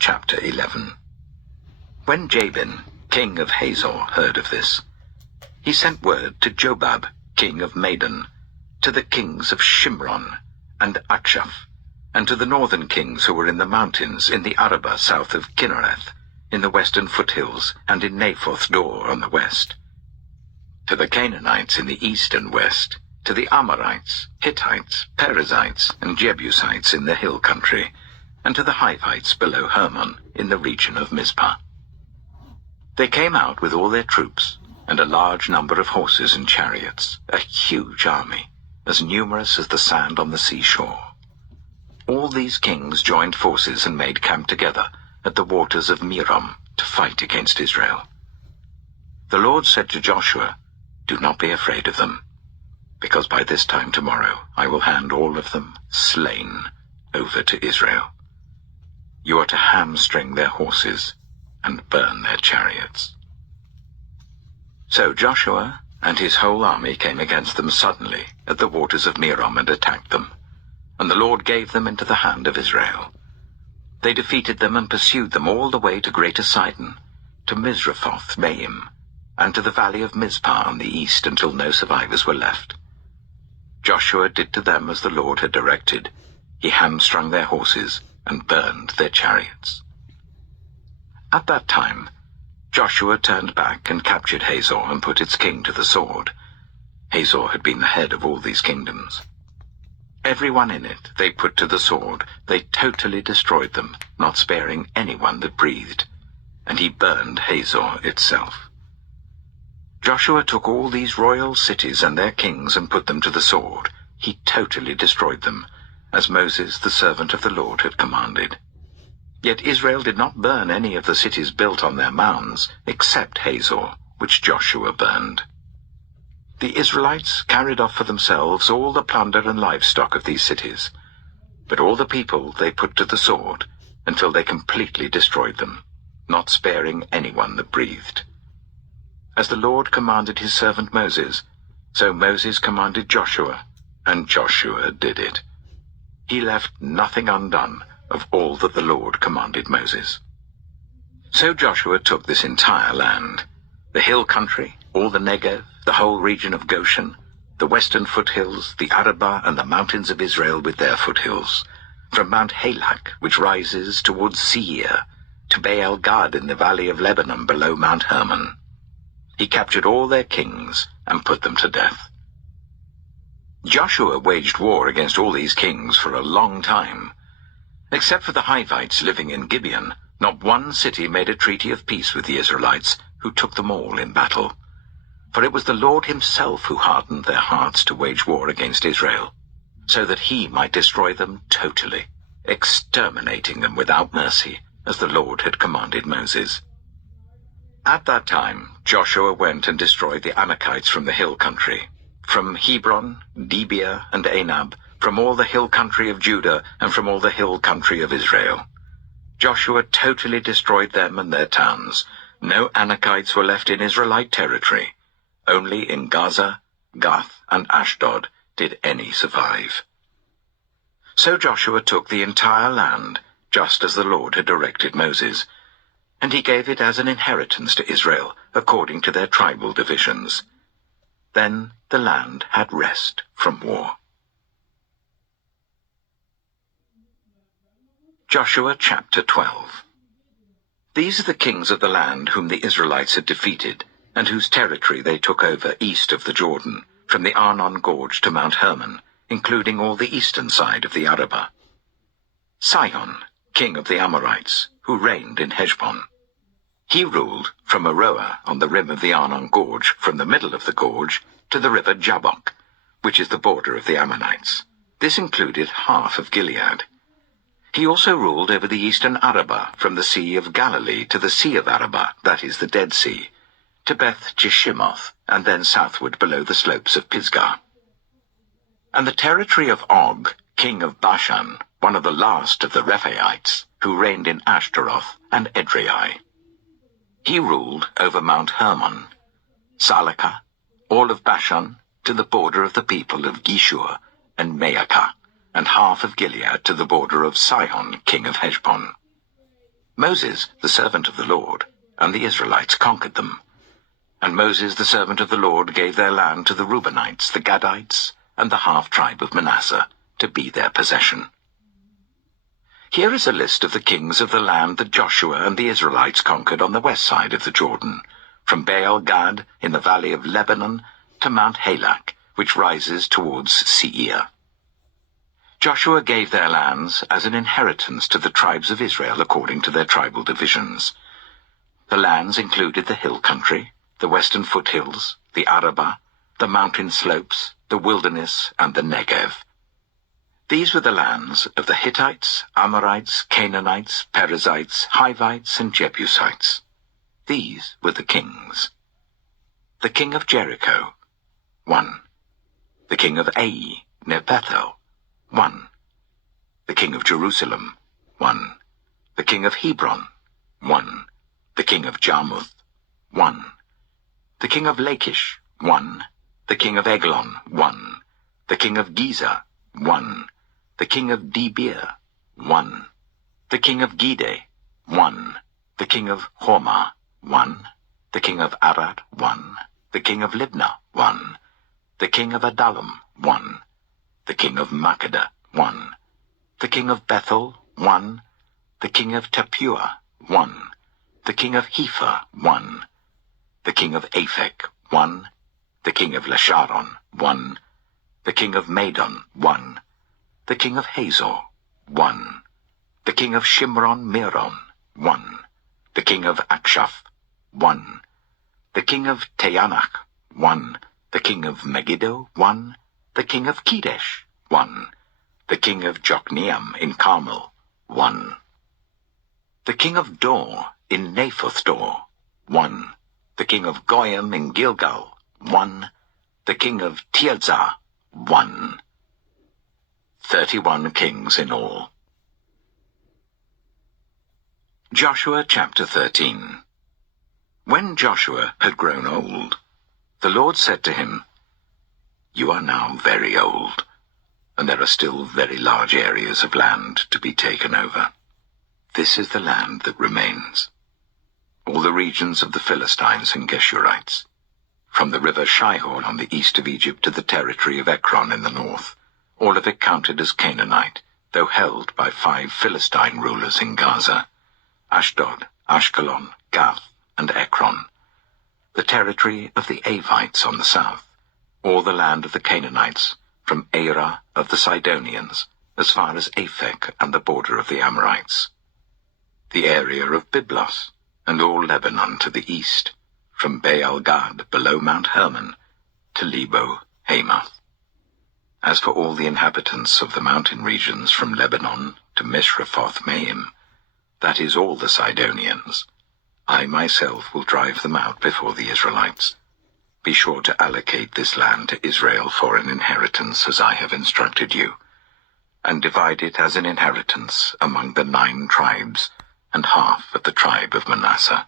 Chapter 11. When Jabin, king of Hazor, heard of this, he sent word to Jobab, king of Madon, to the kings of Shimron and Akshaph, and to the northern kings who were in the mountains in the Arabah south of Kinnereth, in the western foothills, and in Naphoth Dor on the west, to the Canaanites in the east and west, to the Amorites, Hittites, Perizzites, and Jebusites in the hill country, and to the Hivites below Hermon in the region of Mizpah. They came out with all their troops, and a large number of horses and chariots, a huge army, as numerous as the sand on the seashore. All these kings joined forces and made camp together at the waters of Merom to fight against Israel. The Lord said to Joshua, "Do not be afraid of them, because by this time tomorrow I will hand all of them, slain, over to Israel. You are to hamstring their horses and burn their chariots." So Joshua and his whole army came against them suddenly at the waters of Merom and attacked them, and the Lord gave them into the hand of Israel. They defeated them and pursued them all the way to Greater Sidon, to Misrephoth Maim, and to the valley of Mizpah on the east until no survivors were left. Joshua did to them as the Lord had directed. He hamstrung their horses and burned their chariots. At that time, Joshua turned back and captured Hazor and put its king to the sword. Hazor had been the head of all these kingdoms. Everyone in it they put to the sword. They totally destroyed them, not sparing anyone that breathed, and he burned Hazor itself. Joshua took all these royal cities and their kings and put them to the sword. He totally destroyed them, as Moses, the servant of the Lord, had commanded. Yet Israel did not burn any of the cities built on their mounds, except Hazor, which Joshua burned. The Israelites carried off for themselves all the plunder and livestock of these cities, but all the people they put to the sword, until they completely destroyed them, not sparing anyone that breathed. As the Lord commanded his servant Moses, so Moses commanded Joshua, and Joshua did it. He left nothing undone of all that the Lord commanded Moses. So Joshua took this entire land, the hill country, all the Negev, the whole region of Goshen, the western foothills, the Arabah, and the mountains of Israel with their foothills, from Mount Halak, which rises towards Seir, to Baal Gad in the valley of Lebanon below Mount Hermon. He captured all their kings and put them to death. Joshua waged war against all these kings for a long time. Except for the Hivites living in Gibeon, not one city made a treaty of peace with the Israelites, who took them all in battle. For it was the Lord himself who hardened their hearts to wage war against Israel, so that he might destroy them totally, exterminating them without mercy, as the Lord had commanded Moses. At that time Joshua went and destroyed the Anakites from the hill country, from Hebron, Debir, and Anab, from all the hill country of Judah, and from all the hill country of Israel. Joshua totally destroyed them and their towns. No Anakites were left in Israelite territory. Only in Gaza, Gath, and Ashdod did any survive. So Joshua took the entire land, just as the Lord had directed Moses, and he gave it as an inheritance to Israel, according to their tribal divisions. Then the land had rest from war. Joshua chapter 12. These are the kings of the land whom the Israelites had defeated, and whose territory they took over east of the Jordan, from the Arnon Gorge to Mount Hermon, including all the eastern side of the Arabah. Sihon, king of the Amorites, who reigned in Heshbon. He ruled from Aroer on the rim of the Arnon Gorge, from the middle of the gorge, to the river Jabbok, which is the border of the Ammonites. This included half of Gilead. He also ruled over the eastern Arabah, from the Sea of Galilee to the Sea of Arabah, that is the Dead Sea, to Beth Jeshimoth, and then southward below the slopes of Pisgah. And the territory of Og, king of Bashan, one of the last of the Rephaites, who reigned in Ashtaroth and Edrei. He ruled over Mount Hermon, Salakah, all of Bashan, to the border of the people of Geshur and Maacah, and half of Gilead to the border of Sihon, king of Heshbon. Moses, the servant of the Lord, and the Israelites conquered them. And Moses, the servant of the Lord, gave their land to the Reubenites, the Gadites, and the half-tribe of Manasseh, to be their possession. Here is a list of the kings of the land that Joshua and the Israelites conquered on the west side of the Jordan, from Baal-Gad in the valley of Lebanon to Mount Halak, which rises towards Seir. Joshua gave their lands as an inheritance to the tribes of Israel according to their tribal divisions. The lands included the hill country, the western foothills, the Arabah, the mountain slopes, the wilderness, and the Negev. These were the lands of the Hittites, Amorites, Canaanites, Perizzites, Hivites, and Jebusites. These were the kings. The king of Jericho, 1. The king of Ai, near Bethel, 1. The king of Jerusalem, 1. The king of Hebron, 1. The king of Jarmuth, 1. The king of Lachish, 1. The king of Eglon, 1. The king of Gezer, 1. The king of Debir, 1. The king of Gede, 1. The king of Hormah, 1. The king of Arad, 1. The king of Libnah, 1. The king of Adullam, 1. The king of Makkedah, 1. The king of Bethel, 1. The king of Tappuah, 1. The king of Hepher, 1. The king of Aphek, 1. The king of Lasharon, 1. The king of Madon, 1. The king of Hazor, 1. The king of Shimron-Meron, 1. The king of Akshaph, 1. The king of Teanach, 1. The king of Megiddo, 1. The king of Kedesh, 1. The king of Jokneam in Carmel, 1. The king of Dor in Naphoth-Dor, 1. The king of Goyim in Gilgal, 1. The king of Tirzah, 1. 31 kings in all. Joshua chapter 13. When Joshua had grown old, the Lord said to him, "You are now very old, and there are still very large areas of land to be taken over. This is the land that remains. All the regions of the Philistines and Geshurites, from the river Shihor on the east of Egypt to the territory of Ekron in the north, all of it counted as Canaanite, though held by 5 Philistine rulers in Gaza, Ashdod, Ashkelon, Gath, and Ekron, the territory of the Avites on the south, all the land of the Canaanites, from Arah of the Sidonians, as far as Aphek and the border of the Amorites, the area of Byblos, and all Lebanon to the east, from Baal-Gad below Mount Hermon to Lebo Hamath. As for all the inhabitants of the mountain regions from Lebanon to Mishrephoth-Maim, that is all the Sidonians, I myself will drive them out before the Israelites. Be sure to allocate this land to Israel for an inheritance as I have instructed you, and divide it as an inheritance among the 9 tribes, and half of the tribe of Manasseh."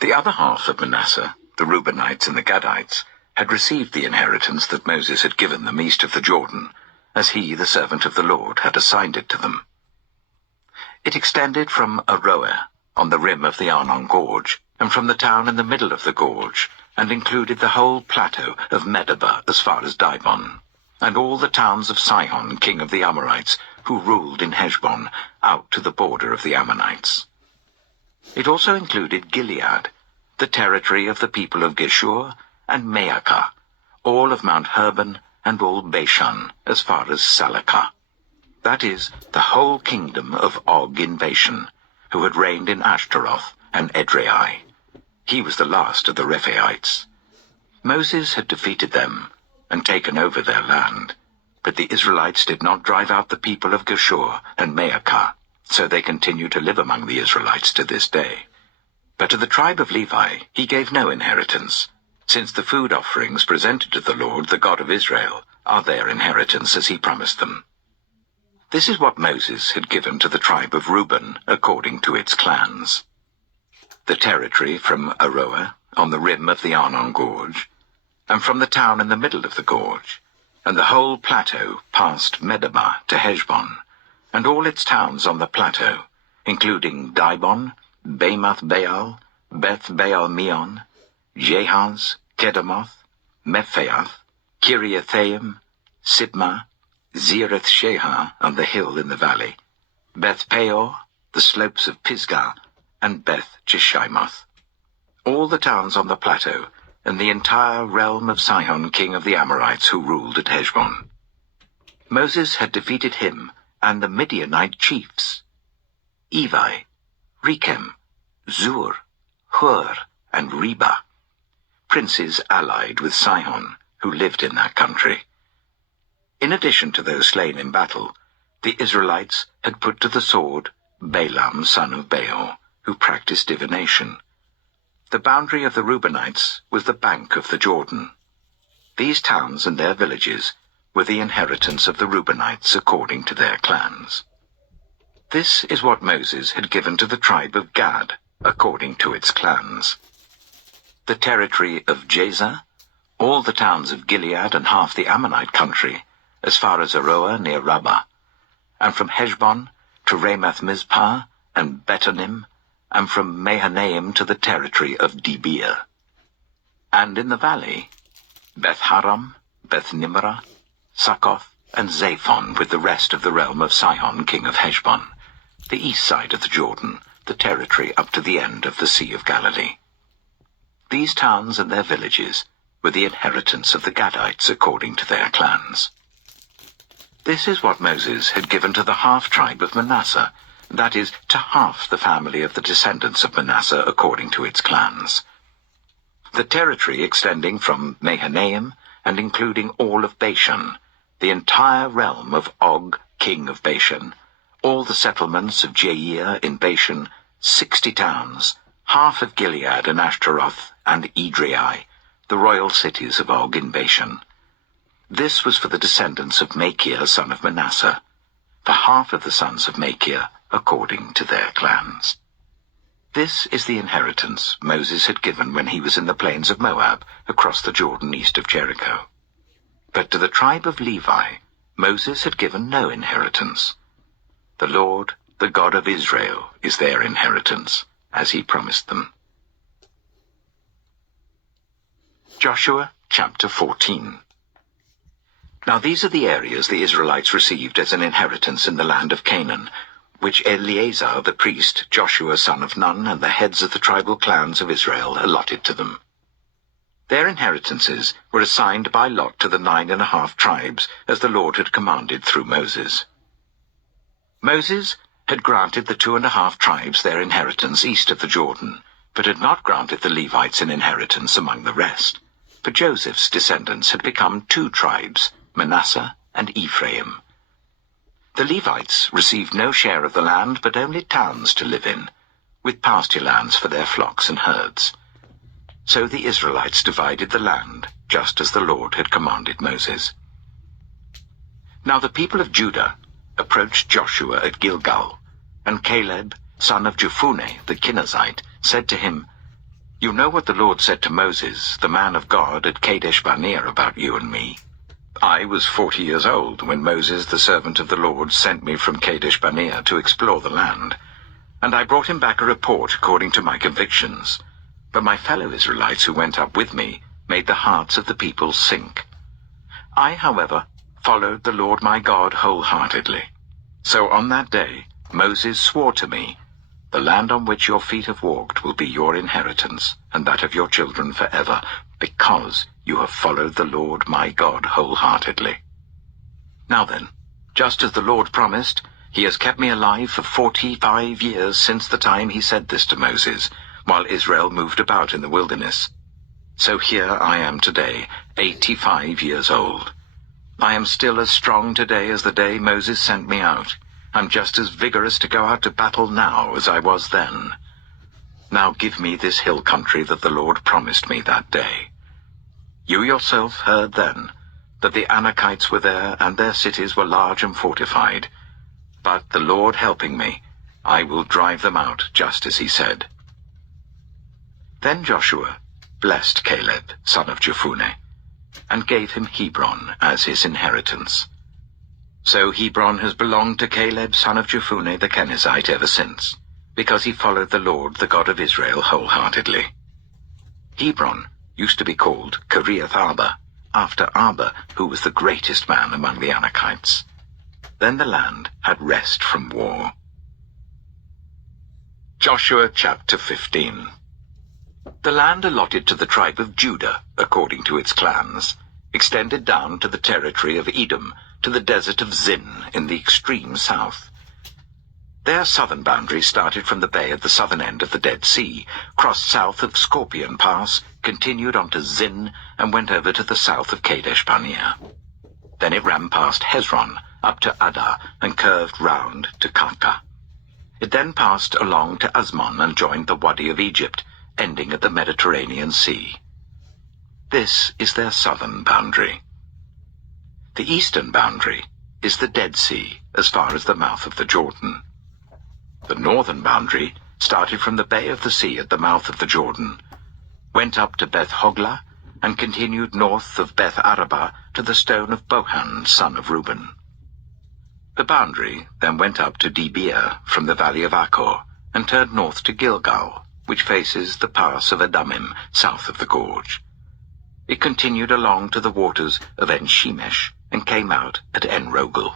The other half of Manasseh, the Reubenites and the Gadites, had received the inheritance that Moses had given them east of the Jordan, as he, the servant of the Lord, had assigned it to them. It extended from Aroer, on the rim of the Arnon Gorge, and from the town in the middle of the gorge, and included the whole plateau of Medeba as far as Dibon, and all the towns of Sihon, king of the Amorites, who ruled in Heshbon, out to the border of the Ammonites. It also included Gilead, the territory of the people of Geshur, and Maacah, all of Mount Hermon, and all Bashan, as far as Salakah. That is, the whole kingdom of Og in Bashan, who had reigned in Ashtaroth and Edrei. He was the last of the Rephaites. Moses had defeated them and taken over their land, but the Israelites did not drive out the people of Geshur and Maacah, so they continue to live among the Israelites to this day. But to the tribe of Levi he gave no inheritance, since the food offerings presented to the Lord, the God of Israel, are their inheritance as he promised them. This is what Moses had given to the tribe of Reuben according to its clans. The territory from Aroer, on the rim of the Arnon Gorge, and from the town in the middle of the gorge, and the whole plateau past Medeba to Heshbon, and all its towns on the plateau, including Dibon, Bamoth Baal, Beth Baal Meon, Jahaz, Kedemoth, Mephaath, Kiriathaim, Sibmah, Zereth Shahar on the hill in the valley, Beth Peor, the slopes of Pisgah, and Beth Jeshimoth. All the towns on the plateau, and the entire realm of Sihon, king of the Amorites, who ruled at Heshbon. Moses had defeated him and the Midianite chiefs, Evi, Rechem, Zur, Hur, and Reba, princes allied with Sihon, who lived in that country. In addition to those slain in battle, the Israelites had put to the sword Balaam son of Beor, who practiced divination. The boundary of the Reubenites was the bank of the Jordan. These towns and their villages were the inheritance of the Reubenites according to their clans. This is what Moses had given to the tribe of Gad according to its clans. The territory of Jazer, all the towns of Gilead and half the Ammonite country, as far as Aroer near Rabbah, and from Heshbon to Ramath-Mizpah and Betonim, and from Mahanaim to the territory of Debir. And in the valley, Beth-Haram, Beth-Nimrah, Succoth, and Zaphon with the rest of the realm of Sihon, king of Heshbon, the east side of the Jordan, the territory up to the end of the Sea of Galilee. These towns and their villages were the inheritance of the Gadites according to their clans. This is what Moses had given to the half-tribe of Manasseh, that is, to half the family of the descendants of Manasseh according to its clans. The territory extending from Mahanaim and including all of Bashan, the entire realm of Og, king of Bashan, all the settlements of Jair in Bashan, 60 towns, half of Gilead and Ashtaroth and Edrei, the royal cities of Og in Bashan. This was for the descendants of Machir, son of Manasseh, for half of the sons of Machir, according to their clans. This is the inheritance Moses had given when he was in the plains of Moab, across the Jordan east of Jericho. But to the tribe of Levi, Moses had given no inheritance. The Lord, the God of Israel, is their inheritance, as he promised them. Joshua chapter 14. Now these are the areas the Israelites received as an inheritance in the land of Canaan, which Eleazar the priest, Joshua son of Nun, and the heads of the tribal clans of Israel allotted to them. Their inheritances were assigned by lot to the 9½ tribes, as the Lord had commanded through Moses. Moses had granted the 2½ tribes their inheritance east of the Jordan, but had not granted the Levites an inheritance among the rest. For Joseph's descendants had become 2 tribes, Manasseh and Ephraim. The Levites received no share of the land, but only towns to live in, with pasture lands for their flocks and herds. So the Israelites divided the land, just as the Lord had commanded Moses. Now the people of Judah approached Joshua at Gilgal, and Caleb, son of Jephunneh the Kenizzite, said to him, "You know what the Lord said to Moses, the man of God, at Kadesh Barnea about you and me. I was 40 years old when Moses, the servant of the Lord, sent me from Kadesh Barnea to explore the land, and I brought him back a report according to my convictions. But my fellow Israelites who went up with me made the hearts of the people sink. I, however, followed the Lord my God wholeheartedly. So on that day Moses swore to me, 'The land on which your feet have walked will be your inheritance, and that of your children forever, because you have followed the Lord my God wholeheartedly.' Now then, just as the Lord promised, he has kept me alive for 45 years since the time he said this to Moses, while Israel moved about in the wilderness. So here I am today, 85 years old. I am still as strong today as the day Moses sent me out. I'm just as vigorous to go out to battle now as I was then. Now give me this hill country that the Lord promised me that day. You yourself heard then that the Anakites were there, and their cities were large and fortified. But the Lord helping me, I will drive them out, just as he said." Then Joshua blessed Caleb, son of Jephunneh, and gave him Hebron as his inheritance. So Hebron has belonged to Caleb son of Jephunneh the Kenizzite ever since, because he followed the Lord, the God of Israel, wholeheartedly. Hebron used to be called Kiriath Arba, after Arba, who was the greatest man among the Anakites. Then the land had rest from war. Joshua chapter 15. The land allotted to the tribe of Judah, according to its clans, extended down to the territory of Edom, to the desert of Zin in the extreme south. Their southern boundary started from the bay at the southern end of the Dead Sea, crossed south of Scorpion Pass, continued on to Zin, and went over to the south of Kadesh Barnea. Then it ran past Hezron, up to Adar, and curved round to Karka. It then passed along to Asmon and joined the Wadi of Egypt, ending at the Mediterranean Sea. This is their southern boundary. The eastern boundary is the Dead Sea, as far as the mouth of the Jordan. The northern boundary started from the bay of the sea at the mouth of the Jordan, went up to Beth Hoglah, and continued north of Beth Arabah to the stone of Bohan, son of Reuben. The boundary then went up to Debir from the valley of Achor, and turned north to Gilgal, which faces the pass of Adamim, south of the gorge. It continued along to the waters of En-Shemesh, and came out at En-Rogel.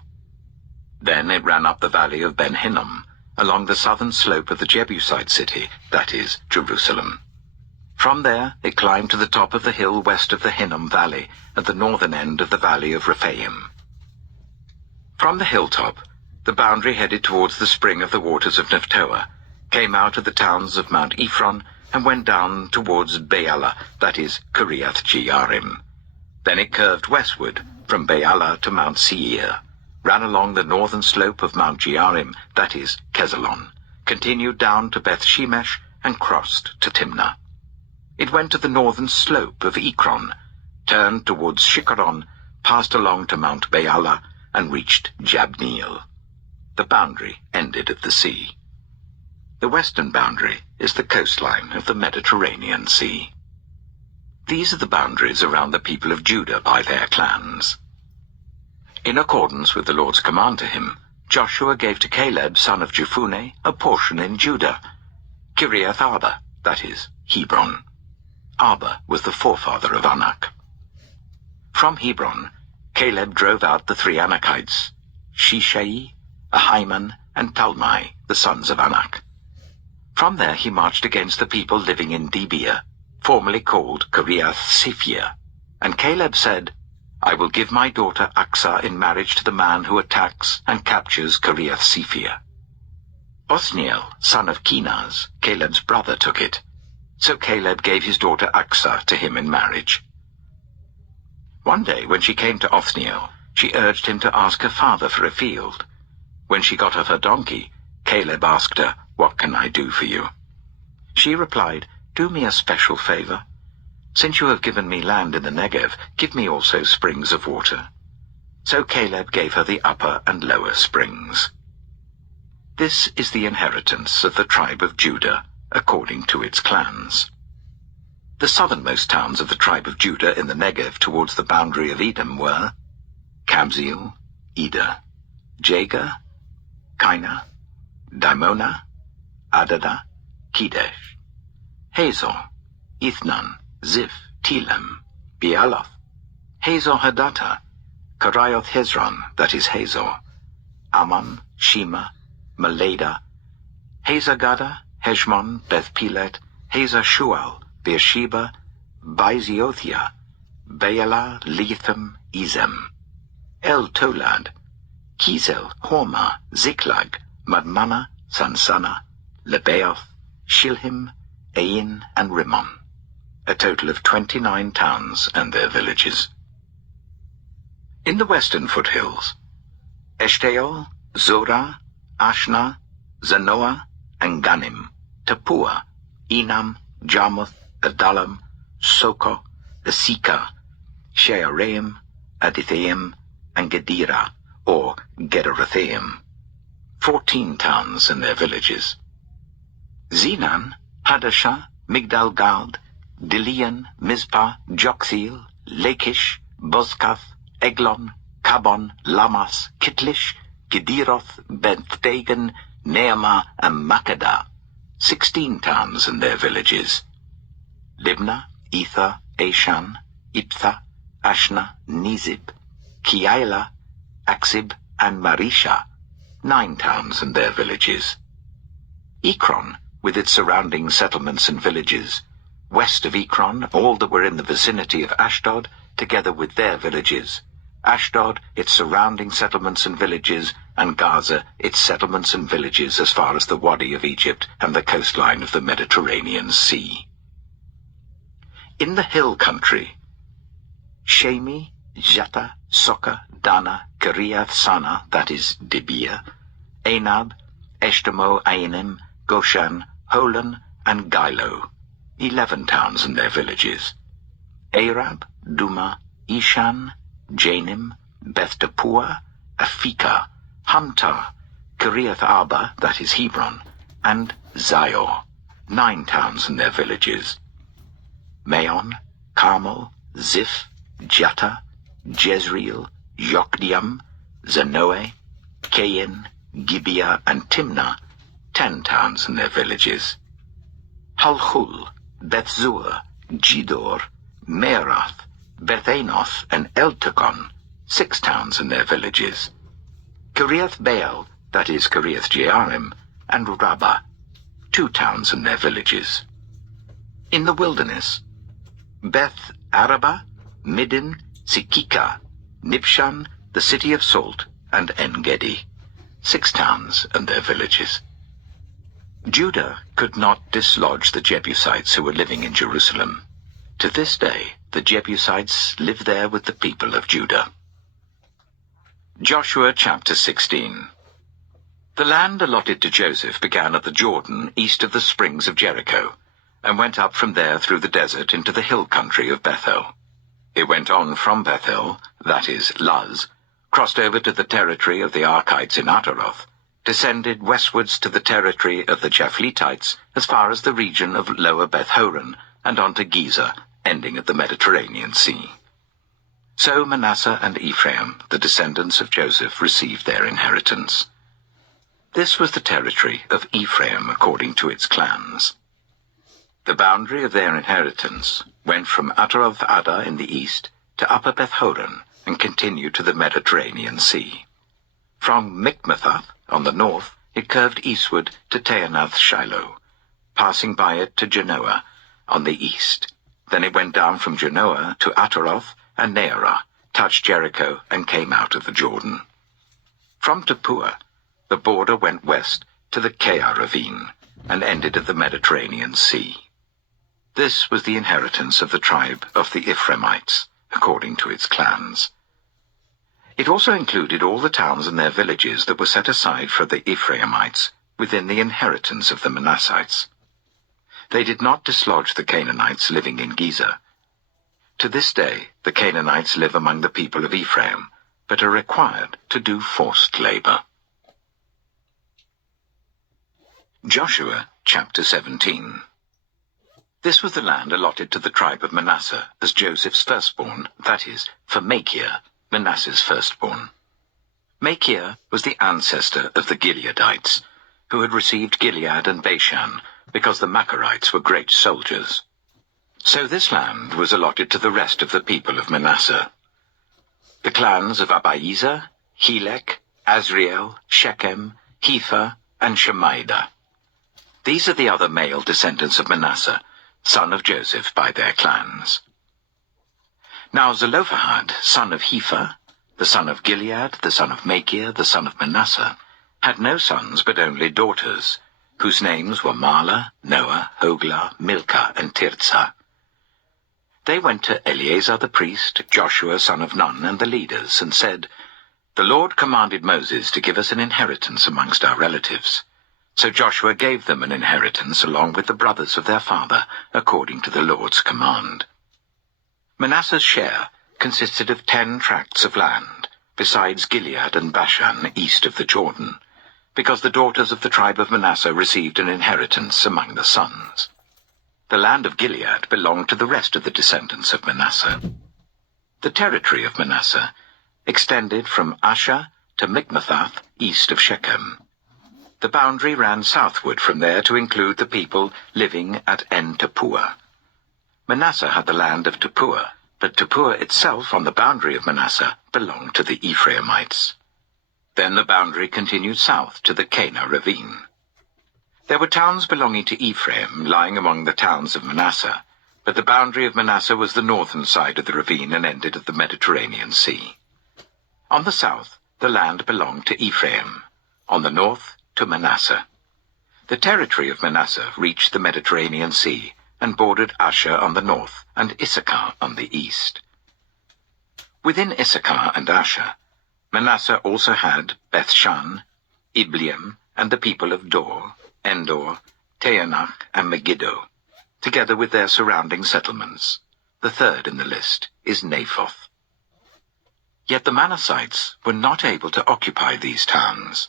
Then it ran up the valley of Ben-Hinnom, along the southern slope of the Jebusite city, that is, Jerusalem. From there it climbed to the top of the hill west of the Hinnom Valley, at the northern end of the valley of Rephaim. From the hilltop, the boundary headed towards the spring of the waters of Nephtoah, came out of the towns of Mount Ephron, and went down towards Baalah, that is, Kiriath Jearim. Then it curved westward from Baalah to Mount Seir, ran along the northern slope of Mount Jearim, that is, Kesalon, continued down to Beth Shemesh, and crossed to Timnah. It went to the northern slope of Ekron, turned towards Shikkeron, passed along to Mount Baalah, and reached Jabneel. The boundary ended at the sea. The western boundary is the coastline of the Mediterranean Sea. These are the boundaries around the people of Judah by their clans. In accordance with the Lord's command to him, Joshua gave to Caleb, son of Jephunneh, a portion in Judah, Kiriath Arba, that is, Hebron. Arba was the forefather of Anak. From Hebron, Caleb drove out the 3 Anakites, Shishai, Ahiman, and Talmai, the sons of Anak. From there he marched against the people living in Debir, formerly called Kiriath Sephir, and Caleb said, I will give my daughter Aksah in marriage to the man who attacks and captures Kiriath Sephir. Othniel, son of Kenaz, Caleb's brother, took it, so Caleb gave his daughter Aksah to him in marriage. One day when she came to Othniel, she urged him to ask her father for a field. When she got off her donkey, Caleb asked her, What can I do for you? She replied, Do me a special favor. Since you have given me land in the Negev, give me also springs of water. So Caleb gave her the upper and lower springs. This is the inheritance of the tribe of Judah, according to its clans. The southernmost towns of the tribe of Judah in the Negev towards the boundary of Edom were Kabzeel, Eder, Jagar, Kainah, Dimona, Adada, Kedesh, Hazor, Ithnan, Ziph, Telem, Bealoth, Hazor Hadattah, Karioth Hezron, that is Hazor, Ammon, Shema, Meleda, Hazar-Gada, Heshmon, Beth-Pelet, Hazar-Shual, Beersheba, Baiziothia, Baalah, Lethem, Ezem, El-Tolad, Kizel, Hormah, Ziklag, Madmannah, Sansannah, Lebaoth, Shilhim, Ain, and Rimmon, a total of 29 towns and their villages. In the western foothills, Eshtaol, Zorah, Ashna, Zanoah, and Ganim, Tappuah, Enam, Jarmuth, Adullam, Sokoh, Asika, Shearaim, Adithaim, and Gedera, or Gederothaim, 14 towns and their villages. Zenan, Hadashah, Migdal-Gad, Dilian, Mizpah, Joktheel, Lachish, Bozkath, Eglon, Kabon, Lamas, Kitlish, Gederoth, Beth-dagon, Neamah, and Makkedah, 16 towns and their villages. Libnah, Ether, Ashan, Iptha, Ashna, Nizib, Keilah, Aksib, and Marisha, 9 towns and their villages. Ekron, with its surrounding settlements and villages. West of Ekron, all that were in the vicinity of Ashdod, together with their villages. Ashdod, its surrounding settlements and villages, and Gaza, its settlements and villages as far as the Wadi of Egypt and the coastline of the Mediterranean Sea. In the hill country, Shemi, Jata, Soka, Dana, Kiriath Sana, that is Dibir, Anab, Eshtemoh, Ainim, Goshan, Holon, and Gilo, 11 towns and their villages. Arab, Duma, Ishan, Janim, Beth-Tappuah, Aphekah, Hamtar, Kiriath Arba, that is Hebron, and Zior, 9 towns and their villages. Maon, Carmel, Ziph, Jata, Jezreel, Yokdeam, Zanoah, Kain, Gibeah, and Timnah, 10 towns and their villages. Halchul, Bethzur, Gidor, Meerath, Bethanoth, and Eltekon, 6 towns and their villages. Kiriath Baal, that is Kiriath Jearim, and Rabbah, 2 towns and their villages. In the wilderness, Beth Arabah, Middin, Sikika, Nibshan, the city of Salt, and En-gedi, 6 towns and their villages. Judah could not dislodge the Jebusites who were living in Jerusalem. To this day, the Jebusites live there with the people of Judah. Joshua chapter 16. The land allotted to Joseph began at the Jordan east of the springs of Jericho, and went up from there through the desert into the hill country of Bethel. It went on from Bethel, that is, Luz, crossed over to the territory of the Archites in Ataroth, descended westwards to the territory of the Japhletites as far as the region of Lower Beth-horon, and on to Gezer, ending at the Mediterranean Sea. So Manasseh and Ephraim, the descendants of Joseph, received their inheritance. This was the territory of Ephraim according to its clans. The boundary of their inheritance went from Ataroth-addar in the east to Upper Beth-horon, and continued to the Mediterranean Sea. From Mikmethath on the north, it curved eastward to Taanath-shiloh, passing by it to Genoa on the east. Then it went down from Genoa to Ataroth and Nearah, touched Jericho, and came out of the Jordan. From Tappuah, the border went west to the Keah ravine, and ended at the Mediterranean Sea. This was the inheritance of the tribe of the Ephraimites, according to its clans. It also included all the towns and their villages that were set aside for the Ephraimites within the inheritance of the Manassites. They did not dislodge the Canaanites living in Gezer. To this day, the Canaanites live among the people of Ephraim, but are required to do forced labor. Joshua chapter 17. This was the land allotted to the tribe of Manasseh as Joseph's firstborn, that is, for Machir, Manasseh's firstborn. Machir was the ancestor of the Gileadites, who had received Gilead and Bashan, because the Macharites were great soldiers. So this land was allotted to the rest of the people of Manasseh. The clans of Abiezer, Helek, Azriel, Shechem, Hepher, and Shemaiah. These are the other male descendants of Manasseh, son of Joseph by their clans. Now Zelophehad, son of Hepher, the son of Gilead, the son of Machir, the son of Manasseh, had no sons but only daughters, whose names were Mahlah, Noah, Hoglah, Milcah, and Tirzah. They went to Eleazar the priest, Joshua son of Nun, and the leaders, and said, "The Lord commanded Moses to give us an inheritance amongst our relatives." So Joshua gave them an inheritance along with the brothers of their father, according to the Lord's command. Manasseh's share consisted of 10 tracts of land, besides Gilead and Bashan east of the Jordan, because the daughters of the tribe of Manasseh received an inheritance among the sons. The land of Gilead belonged to the rest of the descendants of Manasseh. The territory of Manasseh extended from Asher to Mikmethath, east of Shechem. The boundary ran southward from there to include the people living at En-Tappuah. Manasseh had the land of Tappuah, but Tappuah itself on the boundary of Manasseh belonged to the Ephraimites. Then the boundary continued south to the Kanah ravine. There were towns belonging to Ephraim lying among the towns of Manasseh, but the boundary of Manasseh was the northern side of the ravine and ended at the Mediterranean Sea. On the south, the land belonged to Ephraim, on the north to Manasseh. The territory of Manasseh reached the Mediterranean Sea and bordered Asher on the north and Issachar on the east. Within Issachar and Asher, Manasseh also had Bethshan, Ibleam, and the people of Dor, Endor, Taanach, and Megiddo, together with their surrounding settlements. The third in the list is Naphoth. Yet the Manassites were not able to occupy these towns,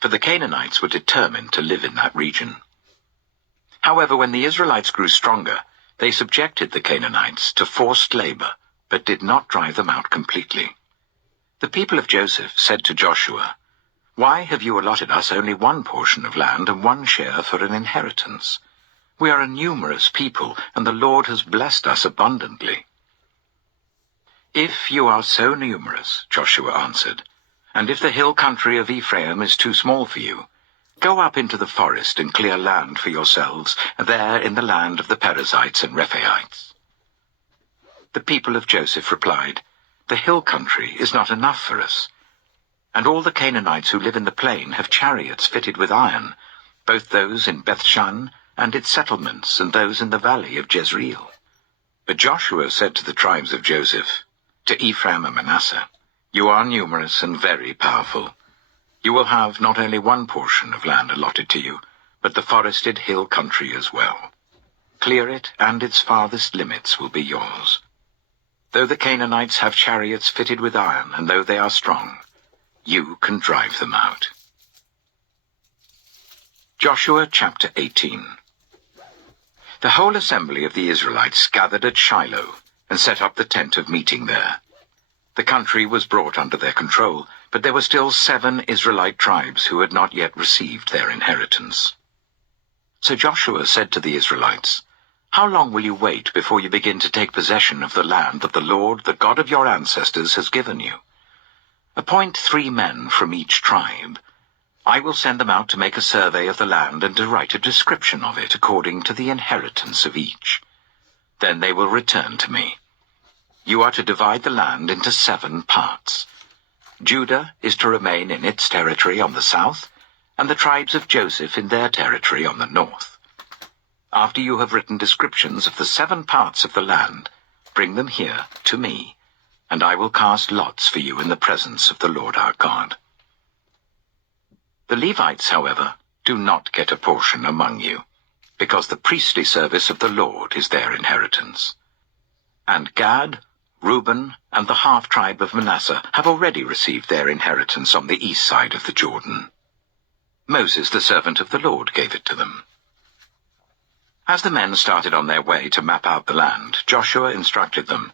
for the Canaanites were determined to live in that region. However, when the Israelites grew stronger, they subjected the Canaanites to forced labor, but did not drive them out completely. The people of Joseph said to Joshua, "Why have you allotted us only one portion of land and one share for an inheritance? We are a numerous people, and the Lord has blessed us abundantly." "If you are so numerous," Joshua answered, "and if the hill country of Ephraim is too small for you, go up into the forest and clear land for yourselves, there in the land of the Perizzites and Rephaites." The people of Joseph replied, "The hill country is not enough for us, and all the Canaanites who live in the plain have chariots fitted with iron, both those in Bethshan and its settlements and those in the valley of Jezreel." But Joshua said to the tribes of Joseph, to Ephraim and Manasseh, "You are numerous and very powerful. You will have not only one portion of land allotted to you, but the forested hill country as well. Clear it, and its farthest limits will be yours. Though the Canaanites have chariots fitted with iron, and though they are strong, you can drive them out." Joshua chapter 18. The whole assembly of the Israelites gathered at Shiloh and set up the tent of meeting there. The country was brought under their control, but there were still 7 Israelite tribes who had not yet received their inheritance. So Joshua said to the Israelites, "How long will you wait before you begin to take possession of the land that the Lord, the God of your ancestors, has given you? Appoint 3 men from each tribe. I will send them out to make a survey of the land and to write a description of it according to the inheritance of each. Then they will return to me. You are to divide the land into 7 parts. Judah is to remain in its territory on the south, and the tribes of Joseph in their territory on the north. After you have written descriptions of the 7 parts of the land, bring them here to me, and I will cast lots for you in the presence of the Lord our God. The Levites, however, do not get a portion among you, because the priestly service of the Lord is their inheritance. And Gad, Reuben, and the half-tribe of Manasseh have already received their inheritance on the east side of the Jordan. Moses, the servant of the Lord, gave it to them. As the men started on their way to map out the land, Joshua instructed them,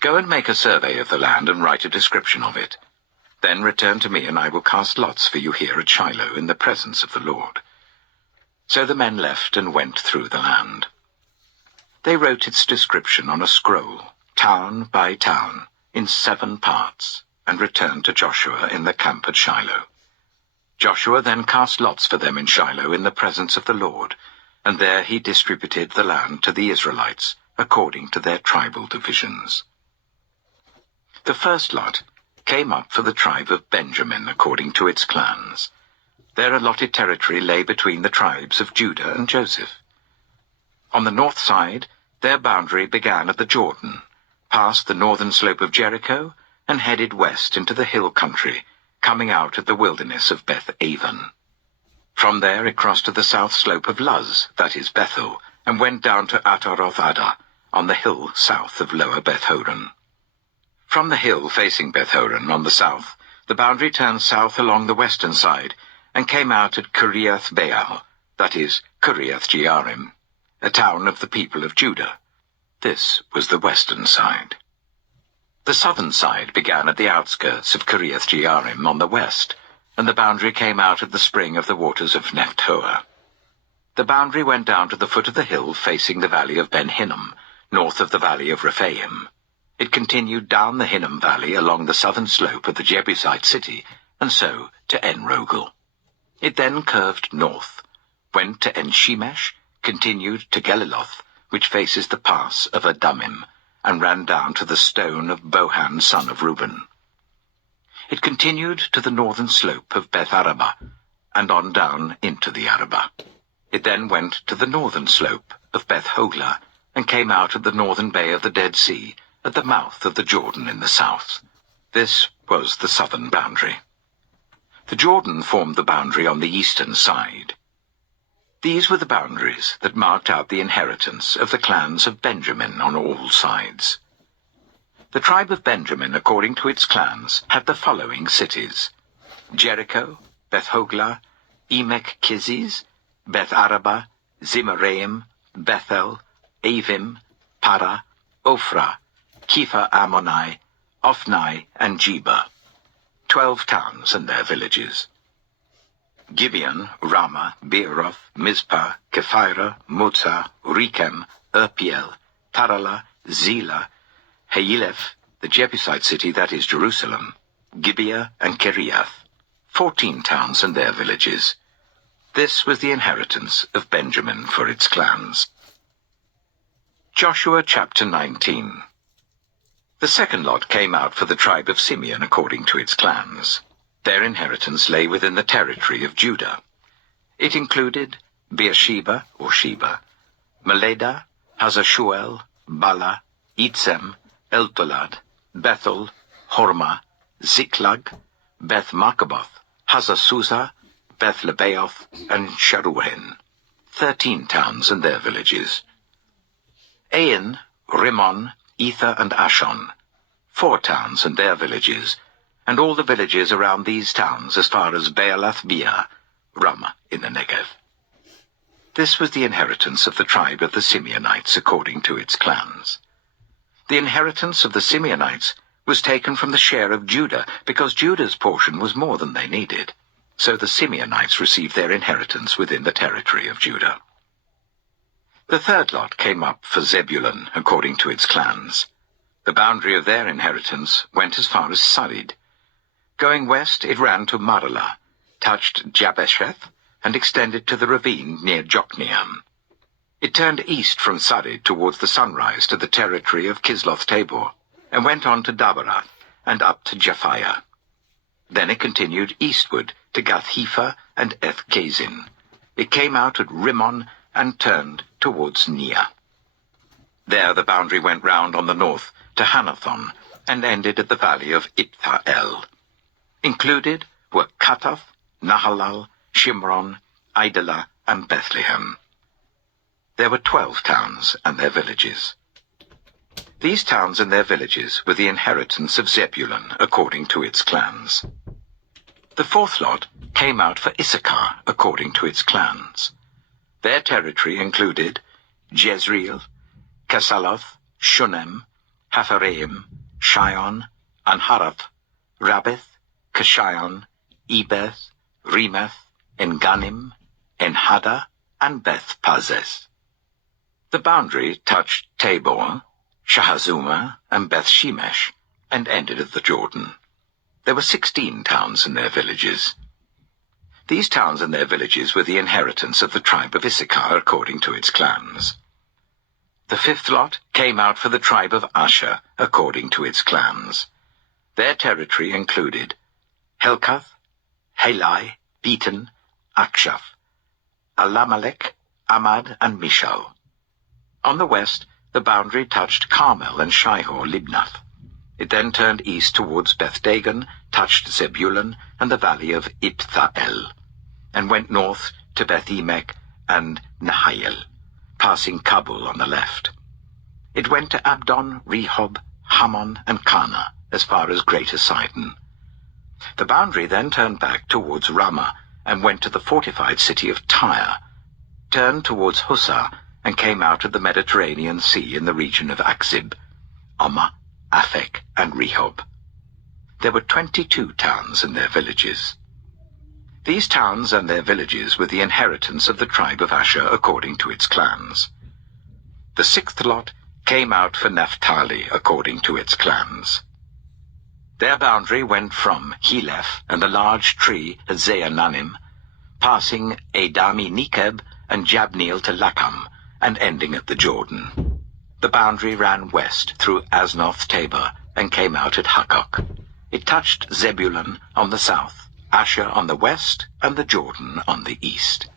"Go and make a survey of the land and write a description of it. Then return to me, and I will cast lots for you here at Shiloh in the presence of the Lord." So the men left and went through the land. They wrote its description on a scroll, town by town, in 7 parts, and returned to Joshua in the camp at Shiloh. Joshua then cast lots for them in Shiloh in the presence of the Lord, and there he distributed the land to the Israelites according to their tribal divisions. The first lot came up for the tribe of Benjamin according to its clans. Their allotted territory lay between the tribes of Judah and Joseph. On the north side, their boundary began at the Jordan, passed the northern slope of Jericho, and headed west into the hill country, coming out at the wilderness of Beth-aven. From there it crossed to the south slope of Luz, that is Bethel, and went down to Ataroth-adah, on the hill south of Lower Beth-horon. From the hill facing Beth-horon on the south, the boundary turned south along the western side, and came out at Kiriath-baal, that is Kiriath-jearim, a town of the people of Judah. This was the western side. The southern side began at the outskirts of Kiriath Jearim on the west, and the boundary came out at the spring of the waters of Nephtoah. The boundary went down to the foot of the hill facing the valley of Ben Hinnom, north of the valley of Rephaim. It continued down the Hinnom valley along the southern slope of the Jebusite city, and so to En-Rogel. It then curved north, went to En-Shemesh, continued to Geliloth, which faces the pass of Adumim, and ran down to the stone of Bohan son of Reuben. It continued to the northern slope of Beth Arabah, and on down into the Arabah. It then went to the northern slope of Beth Hoglah, and came out of the northern bay of the Dead Sea, at the mouth of the Jordan in the south. This was the southern boundary. The Jordan formed the boundary on the eastern side. These were the boundaries that marked out the inheritance of the clans of Benjamin on all sides. The tribe of Benjamin, according to its clans, had the following cities: Jericho, Beth Hoglah, Emek Keziz, Beth Arabah, Zimaraim, Bethel, Avim, Para, Ophrah, Kepha Ammoni, Ophni, and Geba, 12 towns and their villages. Gibeon, Ramah, Beeroth, Mizpah, Kephirah, Motzah, Rechem, Urpiel, Tarala, Zelah, Haeleph, the Jebusite city, that is Jerusalem, Gibeah, and Kiriath, 14 towns and their villages. This was the inheritance of Benjamin for its clans. Joshua chapter 19. The second lot came out for the tribe of Simeon according to its clans. Their inheritance lay within the territory of Judah. It included Beersheba, or Sheba, Meleda, Hazashuel, Bala, Itzem, Eltolad, Bethel, Hormah, Ziklag, Beth Markaboth, Hazazuzah, Beth Lebaoth, and Sharuhen, 13 towns and their villages. Ain, Rimmon, Ether, and Ashon, 4 towns and their villages, and all the villages around these towns as far as Baalath-Beer, Ramah in the Negev. This was the inheritance of the tribe of the Simeonites according to its clans. The inheritance of the Simeonites was taken from the share of Judah, because Judah's portion was more than they needed. So the Simeonites received their inheritance within the territory of Judah. The third lot came up for Zebulun according to its clans. The boundary of their inheritance went as far as Sarid. Going west, it ran to Maralah, touched Jabesheth, and extended to the ravine near Jokneam. It turned east from Sarid towards the sunrise to the territory of Kisloth-Tabor, and went on to Dabarath and up to Japhiah. Then it continued eastward to Gath-Hepher and Eth-Kazin. It came out at Rimmon and turned towards Neah. There the boundary went round on the north to Hanathon and ended at the valley of Iptha-El. Included were Katath, Nahalal, Shimron, Idalah, and Bethlehem. There were 12 towns and their villages. These towns and their villages were the inheritance of Zebulun according to its clans. The fourth lot came out for Issachar according to its clans. Their territory included Jezreel, Kesaloth, Shunem, Hapharaim, Shion, Anharath, Rabbith, Keshion, Ebeth, Remeth, Enganim, Enhada, and Beth Pazes. The boundary touched Tabor, Shahazuma, and Beth Shemesh, and ended at the Jordan. There were 16 towns and their villages. These towns and their villages were the inheritance of the tribe of Issachar according to its clans. The fifth lot came out for the tribe of Asher according to its clans. Their territory included Helkath, Halai, Beaton, Akshaph, Alamelech, Amad, and Mishal. On the west, the boundary touched Carmel and Shihor-Libnath. It then turned east towards Beth-Dagon, touched Zebulun and the valley of Iptha-El, and went north to Beth-Emek and Nahayel, passing Kabul on the left. It went to Abdon, Rehob, Hammon, and Kana, as far as Greater Sidon. The boundary then turned back towards Ramah, and went to the fortified city of Tyre, turned towards Hussah, and came out of the Mediterranean Sea in the region of Akzib, Ammah, Aphek, and Rehob. There were 22 towns and their villages. These towns and their villages were the inheritance of the tribe of Asher according to its clans. The 6th lot came out for Naphtali according to its clans. Their boundary went from Heleph and the large tree at Zeananim, passing Adami Nekeb and Jabneel to Lakam, and ending at the Jordan. The boundary ran west through Aznoth Tabor and came out at Hukkok. It touched Zebulun on the south, Asher on the west, and the Jordan on the east.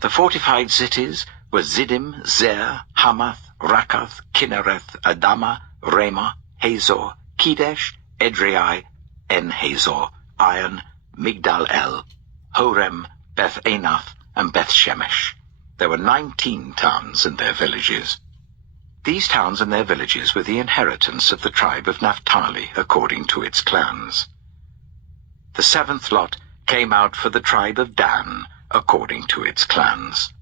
The fortified cities were Ziddim, Zer, Hamath, Rakath, Kinnereth, Adama, Ramah, Hazor, Kedesh, Edrei, En-Hazor, Iron, Migdal-El, Horem, Beth-Anath, and Beth-Shemesh. There were 19 towns and their villages. These towns and their villages were the inheritance of the tribe of Naphtali according to its clans. The 7th lot came out for the tribe of Dan according to its clans.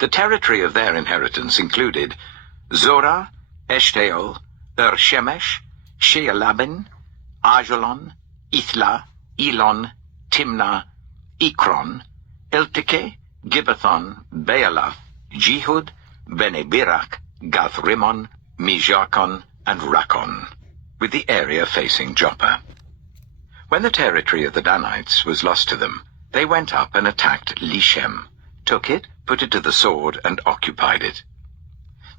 The territory of their inheritance included Zorah, Eshtaol, Shemesh, Shealabin, Ajalon, Ithla, Elon, Timnah, Ekron, Elteke, Gibbethon, Baalath, Jehud, Bene-Berak, Gath-Rimmon, Mijarkon, and Rakon, with the area facing Joppa. When the territory of the Danites was lost to them, they went up and attacked Lishem, took it, put it to the sword, and occupied it.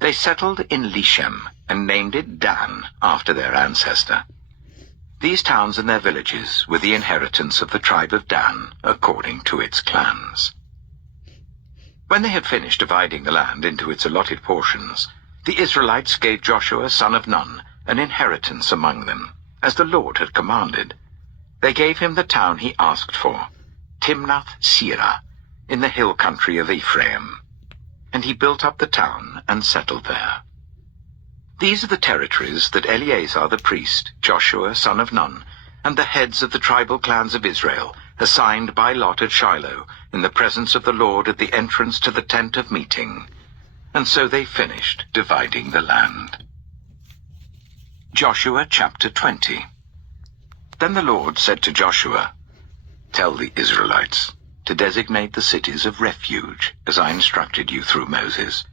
They settled in Lishem and named it Dan after their ancestor. These towns and their villages were the inheritance of the tribe of Dan according to its clans. When they had finished dividing the land into its allotted portions, the Israelites gave Joshua son of Nun an inheritance among them, as the Lord had commanded. They gave him the town he asked for, Timnath-Serah, in the hill country of Ephraim, and he built up the town and settled there. These are the territories that Eleazar the priest, Joshua son of Nun, and the heads of the tribal clans of Israel assigned by lot at Shiloh in the presence of the Lord at the entrance to the tent of meeting. And so they finished dividing the land. Joshua chapter 20. Then the Lord said to Joshua, "Tell the Israelites to designate the cities of refuge, as I instructed you through Moses,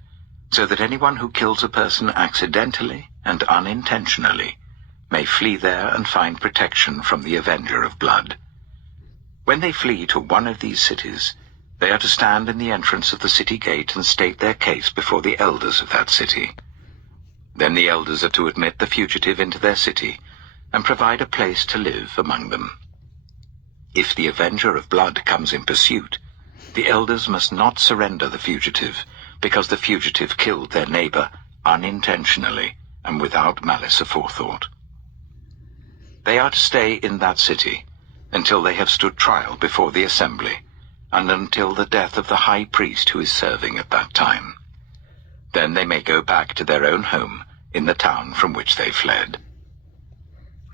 so that anyone who kills a person accidentally and unintentionally may flee there and find protection from the avenger of blood. When they flee to one of these cities, they are to stand in the entrance of the city gate and state their case before the elders of that city. Then the elders are to admit the fugitive into their city and provide a place to live among them. If the avenger of blood comes in pursuit, the elders must not surrender the fugitive, because the fugitive killed their neighbor unintentionally and without malice aforethought. They are to stay in that city until they have stood trial before the assembly, and until the death of the high priest who is serving at that time. Then they may go back to their own home in the town from which they fled."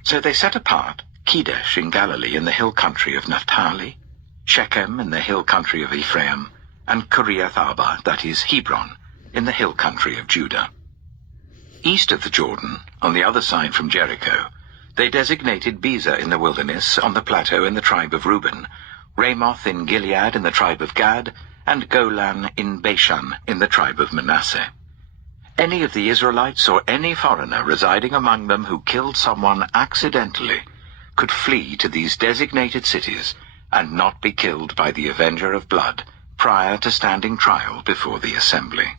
So they set apart Kedesh in Galilee in the hill country of Naphtali, Shechem in the hill country of Ephraim, and Kiriath Arba, that is Hebron, in the hill country of Judah. East of the Jordan, on the other side from Jericho, they designated Bezer in the wilderness on the plateau in the tribe of Reuben, Ramoth in Gilead in the tribe of Gad, and Golan in Bashan in the tribe of Manasseh. Any of the Israelites or any foreigner residing among them who killed someone accidentally could flee to these designated cities and not be killed by the avenger of blood prior to standing trial before the assembly.